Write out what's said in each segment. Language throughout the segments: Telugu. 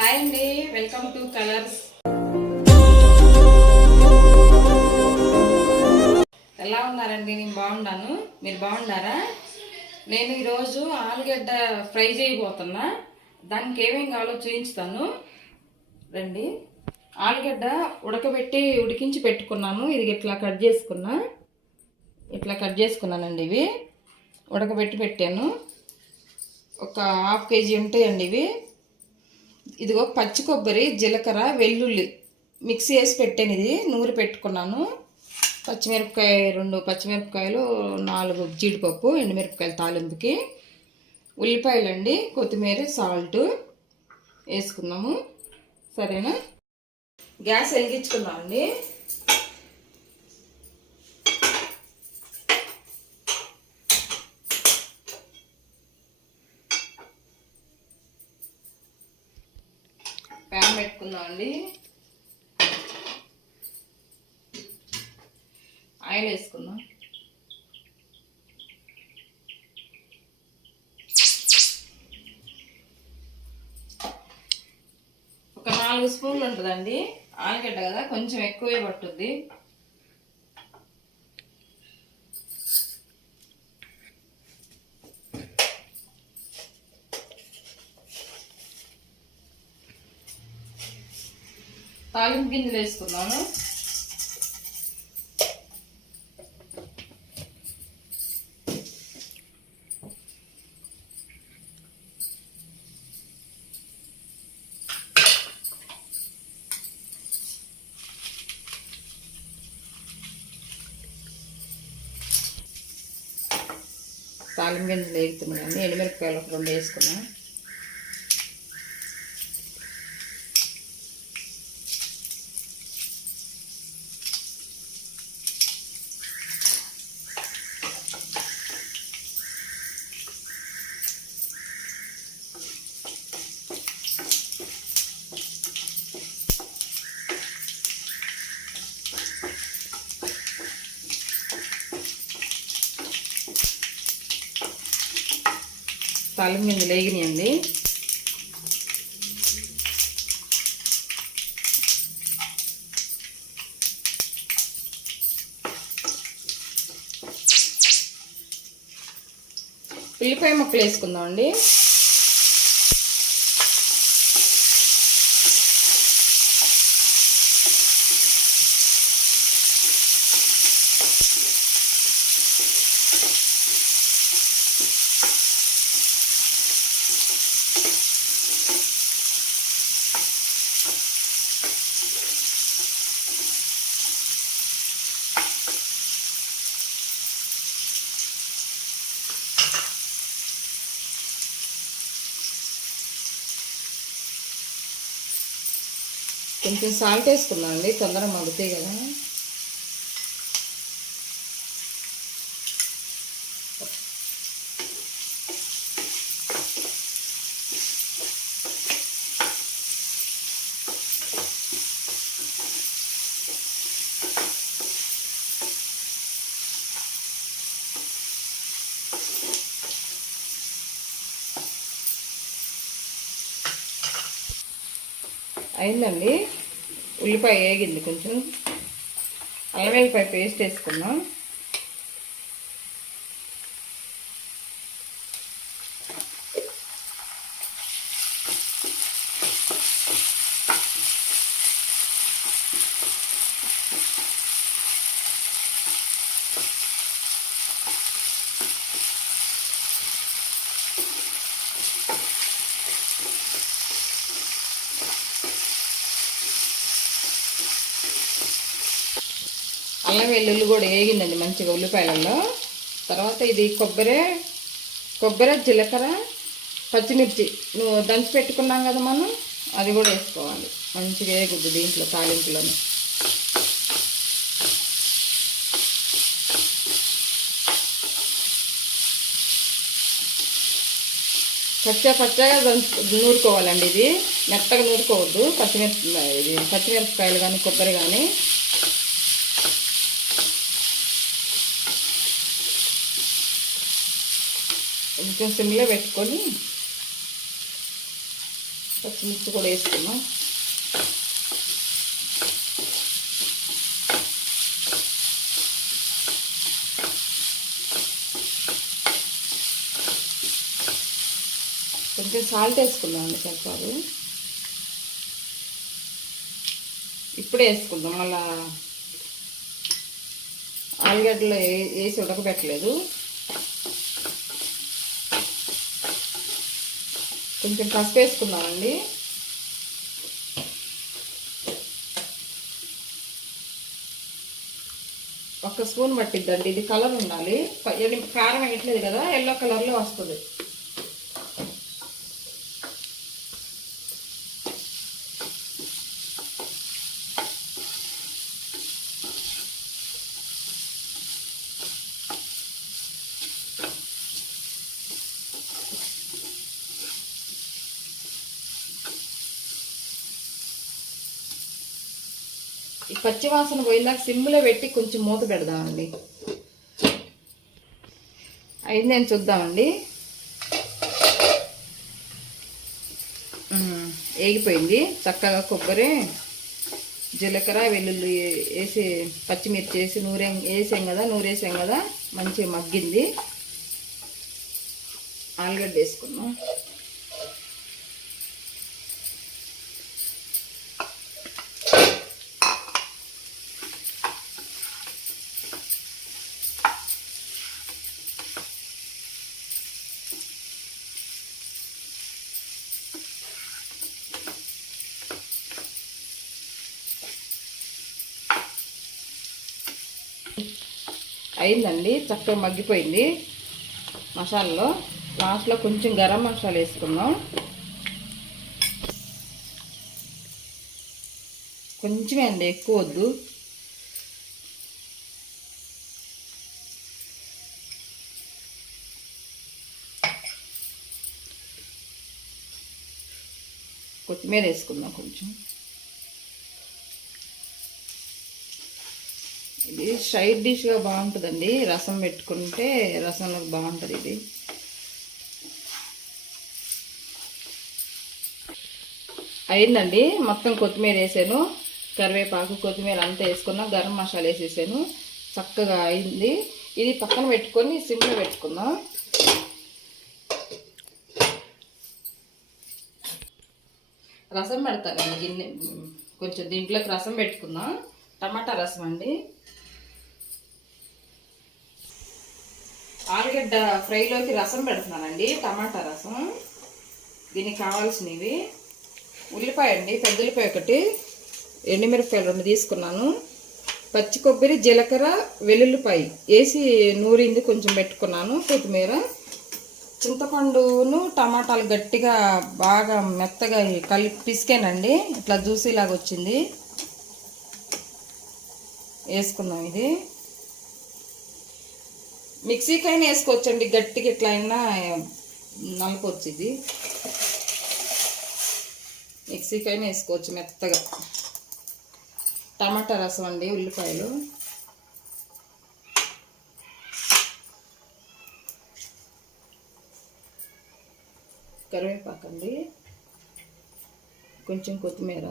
హాయ్ అండి, వెల్కమ్ టు కలర్స్. ఎలా ఉన్నారండి? నేను బాగున్నాను, మీరు బాగున్నారా? నేను ఈరోజు ఆలుగడ్డ ఫ్రై చేయబోతున్నా. దానికి ఏమేమి కావాలో చూపించుతాను రండి. ఆలుగడ్డ ఉడికించి పెట్టుకున్నాను. ఇది ఇట్లా కట్ చేసుకున్నానండి. ఇవి ఉడకబెట్టి పెట్టాను. ఒక హాఫ్ కేజీ ఉంటాయండి ఇవి. ఇదిగో పచ్చి కొబ్బరి, జీలకర్ర, వెల్లుల్లి మిక్సీ వేసి పెట్టాను. ఇది నూరి పెట్టుకున్నాను. పచ్చిమిరపకాయ 2 పచ్చిమిరపకాయలు, 4 జీడిపప్పు, ఎండుమిరపకాయలు తాలింపుకి, ఉల్లిపాయలండి, కొత్తిమీర, సాల్ట్ వేసుకున్నాము. సరేనా? గ్యాస్ వెలిగించుకుందామండి. ప్యాన్ పెట్టుకుందామండి. ఆయిల్ వేసుకుందాం. ఒక 4 స్పూన్లు ఉంటుందండి. ఆలుగడ్డ కదా, కొంచెం ఎక్కువే పట్టుద్ది. తాలింపు గింజలు వేసుకుందాము. తాలింపు గింజలు వేగుతున్నాయండి. ఎండుమిరపకాయలు ఒక 2 వేసుకున్నాం. తాలింపు గింజలు వేగినాయండి. ఉల్లిపాయ ముక్కలు వేసుకుందామండి. కొంచెం సాల్ట్ వేసుకుందాం అండి, తొందరగా మగ్గుతాయి కదా. అయిందండి. ఉల్లిపాయ వేగింది. కొంచెం అల్లం వెల్లిపాయ పేస్ట్ వేసుకున్నాం. అల్లం వెల్లుల్లి కూడా వేగిందండి మంచిగా ఉల్లిపాయలలో. తర్వాత ఇది కొబ్బరి, జీలకర్ర, పచ్చిమిర్చి దంచి పెట్టుకున్నాం కదా మనం, అది కూడా వేసుకోవాలి. మంచిగా వేగుద్ది దీంట్లో తాలింపులను. పచ్చగా నూరుకోవాలండి. ఇది మెత్తగా నూరుకోవద్దు. పచ్చిమిరపకాయలు కానీ కొబ్బరి కానీ కొంచెం సిమ్లో పెట్టుకొని పచ్చిమిర్చి కూడా వేసుకున్నాం. కొంచెం సాల్ట్ వేసుకుందాం అండి సరిపాదు. ఇప్పుడే వేసుకుందాం, మళ్ళా ఆలుగడ్డలో వేసి ఉడకబెట్టలేదు. కొంచెం పసుపు వేసుకుందామండి. ఒక స్పూన్ పట్టిద్దండి, ఇది కలర్ ఉండాలి. కారం వేయట్లేదు కదా, ఎల్లో కలర్లో వస్తుంది. ఈ పచ్చి వాసన పోయిందాక సిమ్లో పెట్టి కొంచెం మూత పెడదామండి. అయిందని చూద్దామండి. వేగిపోయింది చక్కగా. కొబ్బరి, జీలకర్ర, వెల్లుల్లి వేసి పచ్చిమిర్చి వేసి వేసాం కదా, మంచిగా మగ్గింది. ఆలుగడ్డ వేసుకున్నాం. అయిందండి, చక్కగా మగ్గిపోయింది మసాలాలో. లాస్ట్లో కొంచెం గరం మసాలా వేసుకుందాం. కొంచెమే అండి, ఎక్కువ వద్దు. కొత్తిమీర వేసుకుందాం కొంచెం. ఇది సైడ్ డిష్గా బాగుంటుందండి, రసం పెట్టుకుంటే రసంలోకి బాగుంటుంది ఇది. అయిందండి, మొత్తం కొత్తిమీర వేసాను, కరివేపాకు, కొత్తిమీర అంతా వేసుకున్నా, గరం మసాలా వేసేసాను. చక్కగా అయింది. ఇది పక్కన పెట్టుకొని సిమ్లో పెట్టుకుందాం. రసం పెడతానండి గిన్నె, కొంచెం దీంట్లోకి రసం పెట్టుకుందాం. టమాటా రసం అండి. ఆలుగడ్డ ఫ్రైలోకి రసం పెడుతున్నానండి, టమాటా రసం. దీనికి కావాల్సినవి ఉల్లిపాయ అండి, పెద్ద ఉల్లిపాయ ఒకటి, ఎండుమిరపకాయలు 2 తీసుకున్నాను, పచ్చి కొబ్బరి, జీలకర్ర, వెల్లుల్లిపాయ వేసి నూరింది కొంచెం పెట్టుకున్నాను, కొత్తిమీర, చింతపండును టమాటాలు గట్టిగా బాగా మెత్తగా కలిపి పిసికానండి. ఇట్లా జ్యూసీలాగా వచ్చింది, వేసుకుందాం. ఇది మిక్సీకైనా వేసుకోవచ్చండి, గట్టిగా ఇట్లా అయినా నలపవచ్చు. ఇది మిక్సీకైనా వేసుకోవచ్చు మెత్తగా. టమాటా రసం అండి, ఉల్లిపాయలు, కరివేపాకు అండి, కొంచెం కొత్తిమీర,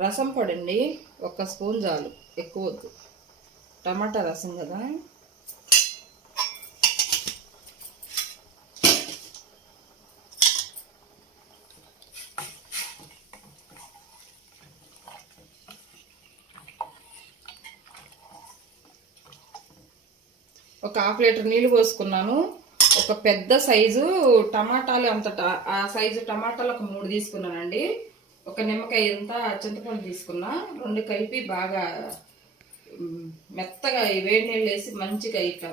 రసం పొడి అండి 1 స్పూన్ చాలు, ఎక్కువ వద్దు, టమాటా రసం కదా. ఒక 1/2 లీటర్ నీళ్ళు పోసుకున్నాను. ఒక పెద్ద సైజు టమాటాలు, ఆ సైజు టమాటాలు ఒక 3 తీసుకున్నానండి. ఒక నిమ్మకాయ అంత చింతపండు తీసుకున్నా. 2 కలిపి బాగా మెత్తగా వేడి నీళ్ళు వేసి మంచిగా ఇట్లా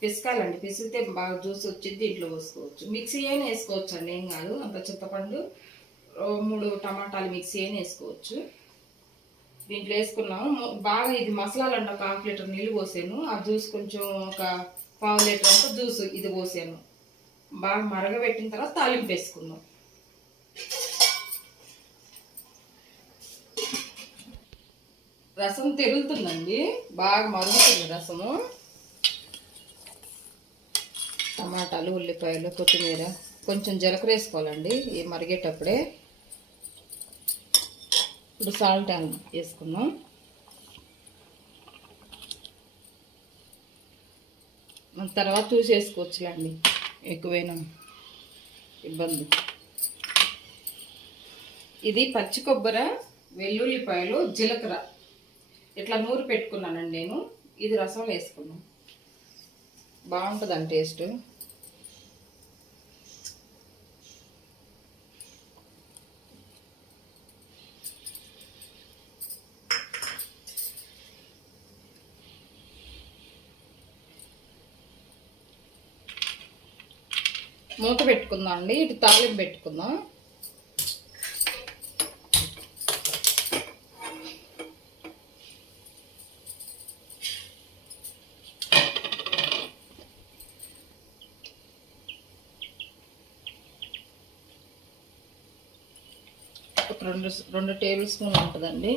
పిసకాలండి. పిసికితే బాగా జ్యూస్ వచ్చింది, దీంట్లో పోసుకోవచ్చు. మిక్సీ అయినా వేసుకోవచ్చు అండి, ఏం కాదు. అంత చింతపండు 3 టమాటాలు మిక్సీ అయినా వేసుకోవచ్చు. దీంట్లో వేసుకున్నాము బాగా. ఇది మసాలాలు అండి, ఒక 1/2 లీటర్ నీళ్ళు పోసాను. ఆ జ్యూస్ కొంచెం ఒక 1/2 లీటర్ అంతా జ్యూస్ ఇది పోసాను. బాగా మరగబెట్టిన తర్వాత తాలింపు వేసుకున్నాం. రసం తెరులుతుందండి, బాగా మరుగుతుంది రసము. టమాటాలు, ఉల్లిపాయలు, కొత్తిమీర, కొంచెం జీలకర్ర వేసుకోవాలండి ఈ మరిగేటప్పుడే. ఇప్పుడు సాల్ట్ వేసుకున్నాం. తర్వాత చూసి వేసుకోవచ్చులేండి, ఎక్కువైనా ఇబ్బంది. ఇది పచ్చి కొబ్బరి, వెల్లుల్లిపాయలు, జీలకర్ర ఇట్లా నూరు పెట్టుకున్నానండి నేను. ఇది రసంలో వేసుకున్నాం, బాగుంటుందండి టేస్ట్. మూత పెట్టుకుందాం అండి. ఇటు తాలింపు పెట్టుకుందాం. ఒక రెండు టేబుల్ స్పూన్లు ఉంటుందండి.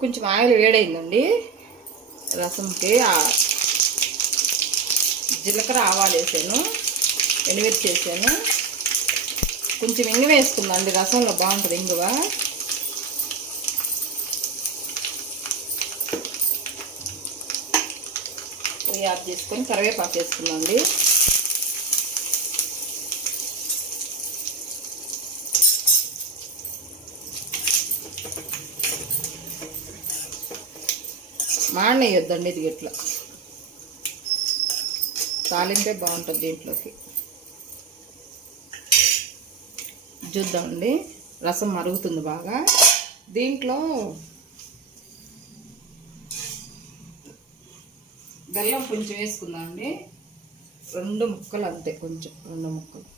కొంచెం ఆయిల్ వేడైందండి. రసంకి జీలకర్ర, ఆవాలు వేసాను, ఎండుమిర్చి వేసాను. కొంచెం ఇంగువ వేసుకుందండి, రసంలో బాగుంటుంది ఇంగువ. పొయ్యి ఆఫ్ చేసుకొని కరివేపాకు వేసుకుందండి. మాడనేయొద్దండి, ఇది ఇట్లా తాలింపే బాగుంటుంది దీంట్లోకి. చూద్దామండి, రసం మరుగుతుంది బాగా. దీంట్లో బెల్లం కొంచెం వేసుకుందామండి, 2 ముక్కలు అంతే, కొంచెం 2 ముక్కలు.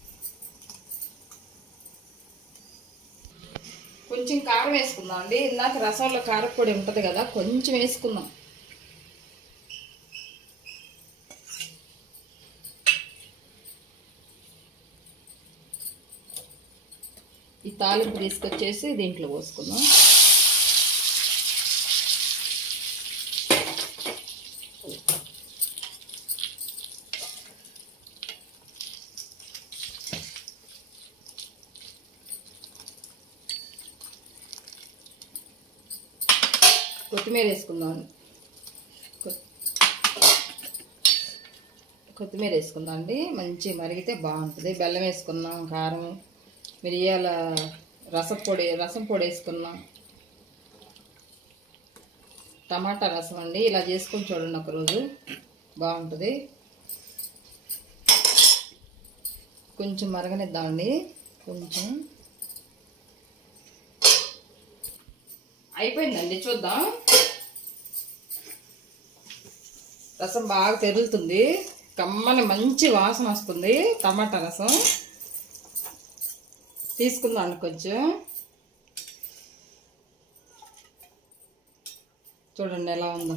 కొంచెం కారం వేసుకుందాం అండి. ఇందాక రసంలో కారపొడి ఉంటుంది కదా, కొంచెం వేసుకుందాం. ఈ తాలింపు తీసుకొచ్చేసి దీంట్లో పోసుకుందాం. కొత్తిమీర వేసుకుందాం. కొత్తిమీర వేసుకుందాం అండి, మంచి మరిగితే బాగుంటుంది. బెల్లం వేసుకున్నాం, కారం, మిరియాల రసం పొడి వేసుకున్నాం. టమాటా రసం అండి, ఇలా చేసుకొని చూడండి ఒకరోజు, బాగుంటుంది. కొంచెం మరగనిద్దామండి. కొంచెం అయిపోయిందండి, చూద్దాం. రసం బాగా తెరులుతుంది, కమ్మని మంచి వాసన వస్తుంది. టమాటా రసం తీసుకుందాం కొంచెం, చూడండి ఎలా ఉందో.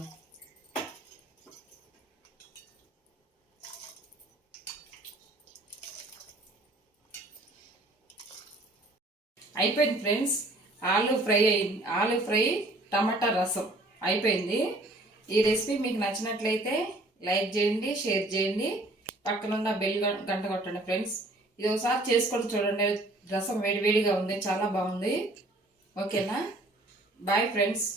అయిపోయింది ఫ్రెండ్స్, ఆలు ఫ్రై టమాటా రసం అయిపోయింది. ఈ రెసిపీ మీకు నచ్చినట్లయితే లైక్ చేయండి, షేర్ చేయండి, పక్కనున్న బెల్ గంట కొట్టండి ఫ్రెండ్స్. ఇది ఒకసారి చేసుకొని చూడండి, రసం వేడివేడిగా ఉంది, చాలా బాగుంది. ఓకేనా? Bye friends.